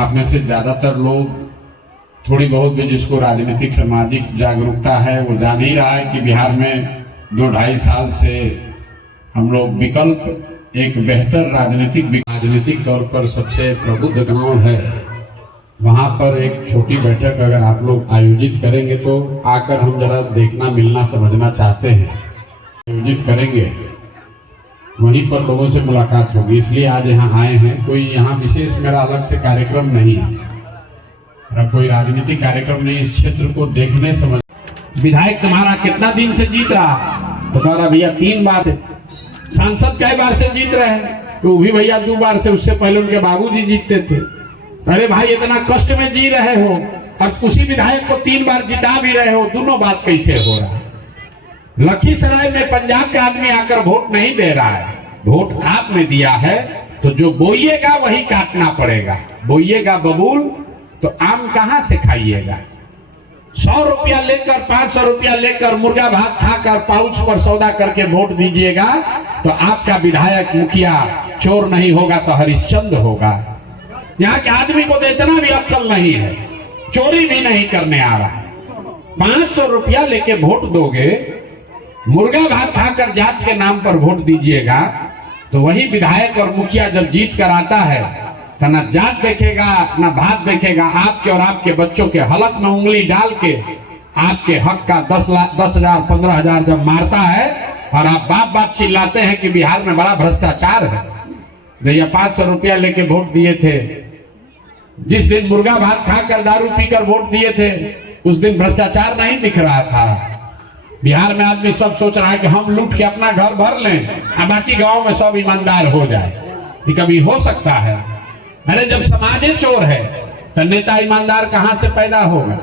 आप में से ज्यादातर लोग थोड़ी बहुत भी जिसको राजनीतिक सामाजिक जागरूकता है वो जान ही रहा है कि बिहार में 2-2.5 साल से हम लोग विकल्प एक बेहतर राजनीतिक तौर पर सबसे प्रबुद्ध गांव है, वहां पर एक छोटी बैठक अगर आप लोग आयोजित करेंगे तो आकर हम जरा देखना मिलना समझना चाहते हैं। आयोजित करेंगे वहीं पर लोगों से मुलाकात होगी, इसलिए आज यहाँ आए हैं। कोई यहाँ विशेष मेरा अलग से कार्यक्रम नहीं है, कोई राजनीतिक कार्यक्रम नहीं, इस क्षेत्र को देखने समझ। विधायक तुम्हारा कितना दिन से जीत रहा? तो कह रहा भैया 3 बार से। सांसद कई बार से जीत रहे हैं? तो भी भैया 2 बार से, उससे पहले उनके बाबूजी जीतते थे। अरे भाई इतना कष्ट में जी रहे हो और उसी विधायक को 3 बार जिता भी रहे हो, दोनों बात कैसे हो रहा है? लखीसराय में पंजाब का आदमी आकर वोट नहीं दे रहा है, वोट आपने दिया है तो जो बोइएगा वही काटना पड़ेगा। बोइएगा बबूल तो आम कहां से खाइएगा? 100 रुपया लेकर 500 रुपया लेकर मुर्गा भात खाकर पाउच पर सौदा करके वोट दीजिएगा तो आपका विधायक मुखिया चोर नहीं होगा तो हरिश्चंद्र होगा। यहाँ के आदमी को तो इतना भी अक्ल नहीं है, चोरी भी नहीं करने आ रहा है। 500 रुपया लेके वोट दोगे, मुर्गा भात खाकर जात के नाम पर वोट दीजिएगा तो वही विधायक और मुखिया जब जीत कर आता है तो ना जात देखेगा ना भात देखेगा, आपके और आपके बच्चों के हलक में उंगली डाल के आपके हक का 10,000 15,000 जब मारता है और आप बाप बाप चिल्लाते हैं कि बिहार में बड़ा भ्रष्टाचार है। भैया 500 रुपया लेके वोट दिए थे, जिस दिन मुर्गा भात खाकर दारू पीकर वोट दिए थे उस दिन भ्रष्टाचार नहीं दिख रहा था। बिहार में आदमी सब सोच रहा है कि हम लूट के अपना घर भर लें और बाकी गांव में सब ईमानदार हो जाए। ये कभी हो सकता है? अरे जब समाज चोर है तो नेता ईमानदार कहां से पैदा होगा?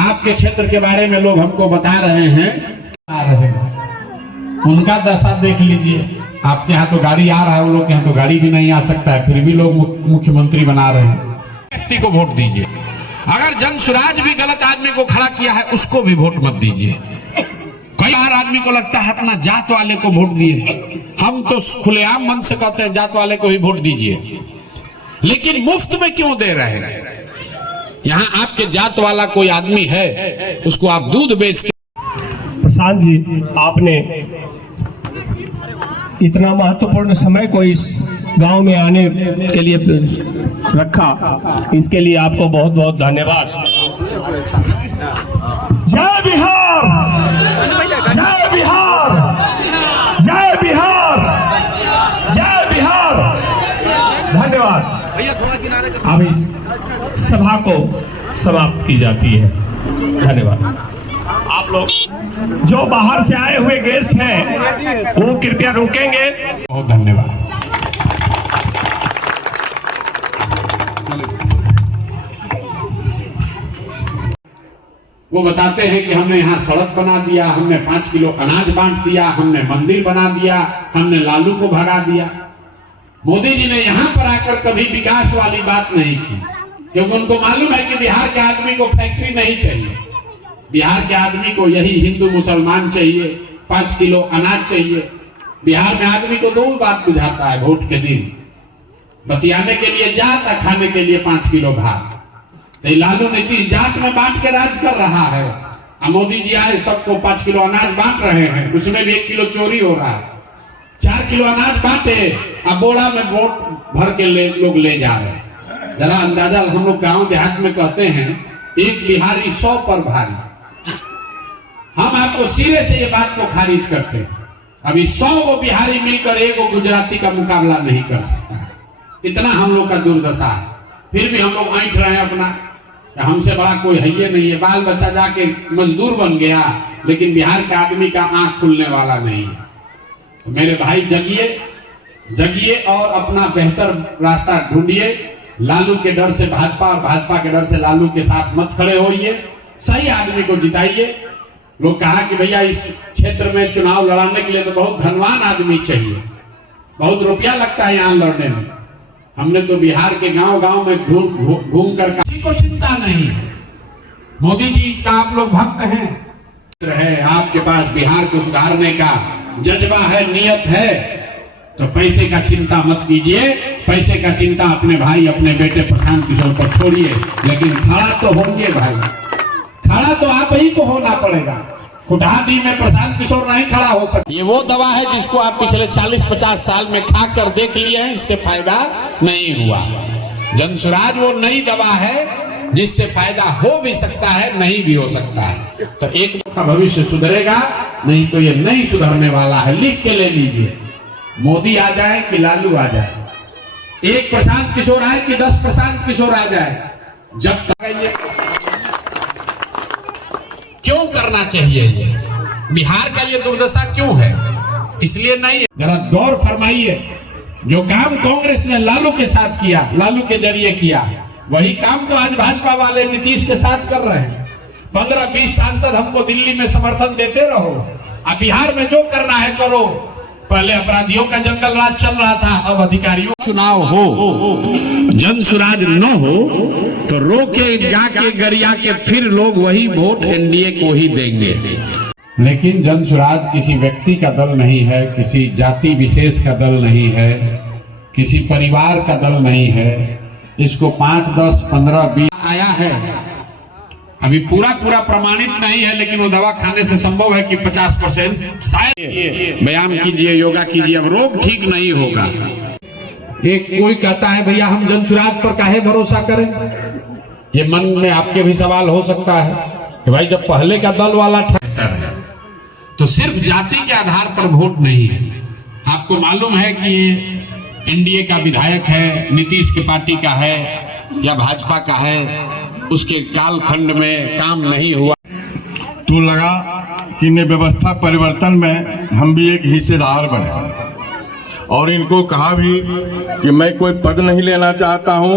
आपके क्षेत्र के बारे में लोग हमको बता रहे हैं, उनका दशा देख लीजिए। आपके यहाँ तो गाड़ी आ रहा है, वो लोग के यहाँ तो गाड़ी भी नहीं आ सकता है, फिर भी लोग मुख्यमंत्री बना रहे हैं। व्यक्ति को वोट दीजिए। अगर जन स्वराज भी गलत आदमी को खड़ा किया है उसको भी वोट मत दीजिए। कई बार आदमी को लगता है अपना जात वाले को वोट दिए, हम तो खुलेआम मन से कहते हैं जात वाले को ही वोट दीजिए, लेकिन मुफ्त में क्यों दे रहे हैं? यहाँ आपके जात वाला कोई आदमी है उसको आप दूध बेचते। प्रशांत जी, आपने इतना महत्वपूर्ण समय को इस गांव में आने के लिए रखा, इसके लिए आपको बहुत बहुत धन्यवाद। जय बिहार, जय बिहार, जय बिहार, जय बिहार। धन्यवाद। अब इस सभा को समाप्त की जाती है। धन्यवाद। आप लोग जो बाहर से आए हुए गेस्ट हैं वो कृपया रुकेंगे। बहुत धन्यवाद। वो बताते हैं कि हमने यहाँ सड़क बना दिया, हमने 5 किलो अनाज बांट दिया, हमने मंदिर बना दिया, हमने लालू को भगा दिया। मोदी जी ने यहाँ पर आकर कभी विकास वाली बात नहीं की, क्योंकि उनको मालूम है कि बिहार के आदमी को फैक्ट्री नहीं चाहिए, बिहार के आदमी को यही हिंदू मुसलमान चाहिए, 5 किलो अनाज चाहिए। बिहार में आदमी को 2 बात बुझाता है वोट के दिन, बतियाने के लिए जात और खाने के लिए 5 किलो भात। तो लालू नीतीश जात में बांट के राज कर रहा है, और मोदी जी आए सबको 5 किलो अनाज बांट रहे हैं, उसमें भी 1 किलो चोरी हो रहा है। 4 किलो अनाज बांटे अब बोरा में वोट भर के लोग ले जा रहे हैं। जरा अंदाजा, हम लोग गांव देहात में कहते हैं एक बिहारी 100 पर भारी। हम आपको सिरे से ये बात को खारिज करते हैं। अभी 100 को बिहारी मिलकर एक गुजराती का मुकाबला नहीं कर सकता है, इतना हम लोग का दुर्दशा है। फिर भी हम लोग ऐंठ रहे हैं अपना, हमसे बड़ा कोई है ये नहीं है। बाल बच्चा जाके मजदूर बन गया, लेकिन बिहार के आदमी का आंख खुलने वाला नहीं है। तो मेरे भाई जगिए, जगिए और अपना बेहतर रास्ता ढूंढिए। लालू के डर से भाजपा और भाजपा के डर से लालू के साथ मत खड़े होइए, सही आदमी को जिताइए। लोग कहा कि भैया इस क्षेत्र में चुनाव लड़ाने के लिए तो बहुत धनवान आदमी चाहिए, बहुत रुपया लगता है यहाँ लड़ने में। हमने तो बिहार के गांव गांव में घूम कर किसी को चिंता नहीं। मोदी जी का आप लोग भक्त हैं, आपके पास बिहार को सुधारने का जज्बा है, नियत है, तो पैसे का चिंता मत कीजिए। पैसे का चिंता अपने भाई अपने बेटे प्रशांत किशोर पर छोड़िए, लेकिन खड़ा तो होंगे भाई, खड़ा तो आप ही को होना पड़ेगा। कुठादी में प्रशांत किशोर नहीं खड़ा हो सकता। ये वो दवा है जिसको आप पिछले 40-50 साल में खा कर देख लिए हैं, इससे फायदा नहीं हुआ। जनसुराज वो नई दवा है जिससे फायदा हो भी सकता है, नहीं भी हो सकता है। तो एक का भविष्य सुधरेगा, नहीं तो ये नहीं सुधरने वाला है। लिख के ले लीजिए, मोदी आ जाए कि लालू आ जाए, एक प्रशांत किशोर आए कि 10 प्रशांत किशोर आ जाए, जब तक क्यों करना चाहिए ये बिहार का ये दुर्दशा क्यों है? इसलिए नहीं है। जरा गौर फरमाइए, जो काम कांग्रेस ने लालू के साथ किया, लालू के जरिए किया, वही काम तो आज भाजपा वाले नीतीश के साथ कर रहे हैं। 15-20 सांसद हमको दिल्ली में समर्थन देते रहो, अब बिहार में जो करना है करो। पहले अपराधियों का जंगल राज चल रहा था, अब अधिकारियों चुनाव हो, जनसुराज न हो तो रोके जाके गरिया के फिर लोग वही वोट एनडीए को ही देंगे। लेकिन जनसुराज किसी व्यक्ति का दल नहीं है, किसी जाति विशेष का दल नहीं है, किसी परिवार का दल नहीं है। इसको 5, 10, 15, 20 आया है, अभी पूरा प्रमाणित नहीं है, लेकिन वो दवा खाने से संभव है कि 50% शायद। व्यायाम कीजिए, योगा कीजिए, अब रोग ठीक नहीं होगा। एक कोई कहता है भैया हम जनसुराज पर काहे भरोसा करें? ये मन में आपके भी सवाल हो सकता है कि भाई जब पहले का दल वाला ठहर है तो सिर्फ जाति के आधार पर वोट नहीं है। आपको मालूम है कि एनडीए का विधायक है, नीतीश की पार्टी का है या भाजपा का है, उसके कालखंड में काम नहीं हुआ तो लगा कि इन्हें व्यवस्था परिवर्तन में हम भी एक हिस्सेदार बने, और इनको कहा भी कि मैं कोई पद नहीं लेना चाहता हूं।